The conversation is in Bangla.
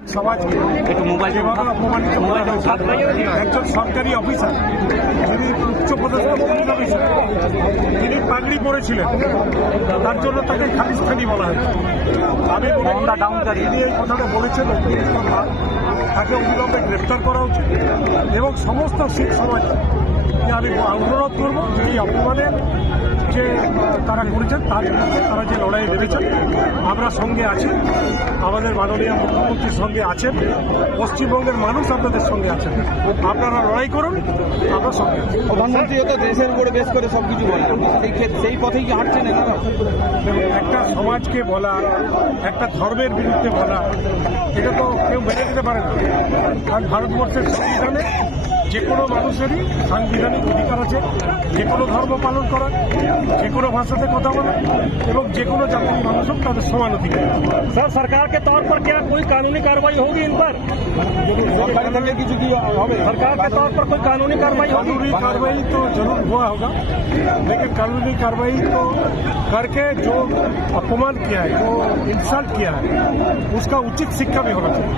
সমাজকে যেভাবে অপমানিত করা হয়েছে, একজন সরকারি অফিসার যিনি উচ্চপদস্থ পুলিশ অফিসার, তিনি পাগড়ি পরেছিলেন, তার জন্য তাকে খালিস্তানি বলা হয়েছে। আমি তিনি এই কথাটা বলেছেন, তাকে অবিলম্বে গ্রেপ্তার করা উচিত এবং সমস্ত শিখ সমাজকে আমি অনুরোধ করবো যে এই অপমানের যে তারা করেছেন তার বিরুদ্ধে তারা যে লড়াই নেমেছেন, আমরা সঙ্গে আছি, আমাদের মাননীয় মুখ্যমন্ত্রীর সঙ্গে আছেন, পশ্চিমবঙ্গের মানুষ আপনাদের সঙ্গে আছেন, আপনারা লড়াই করুন, আমরা সঙ্গে আছি। প্রধানমন্ত্রী তো দেশের উপরে বেশ করে সবকিছু বলেন, সেই পথেই কি হাঁটছেন? একটা সমাজকে বলা, একটা ধর্মের বিরুদ্ধে বলা, এটা তো কেউ মেনে নিতে পারে না। কারণ ভারতবর্ষের সংবিধানে যে কোনো মানুষেরই সাংবিধানিক অধিকার আছে যে কোনো ধর্ম পালন করা, যে কোনো ভাষাতে কথা বলা এবং যে কোনো জাতির মানুষ হোক তাদের সমান अधिकार। सर, सरकार के तौर पर क्या कोई कानूनी कार्रवाई होगी इन पर? सरकार के तौर पर कोई कानूनी कार्रवाई होगी? कानूनी कार्रवाई तो जरूर हुआ होगा, लेकिन कानूनी कार्रवाई तो करके जो अपमान किया है, जो इंसल्ट किया है, उसका उचित शिक्षा भी होना चाहिए।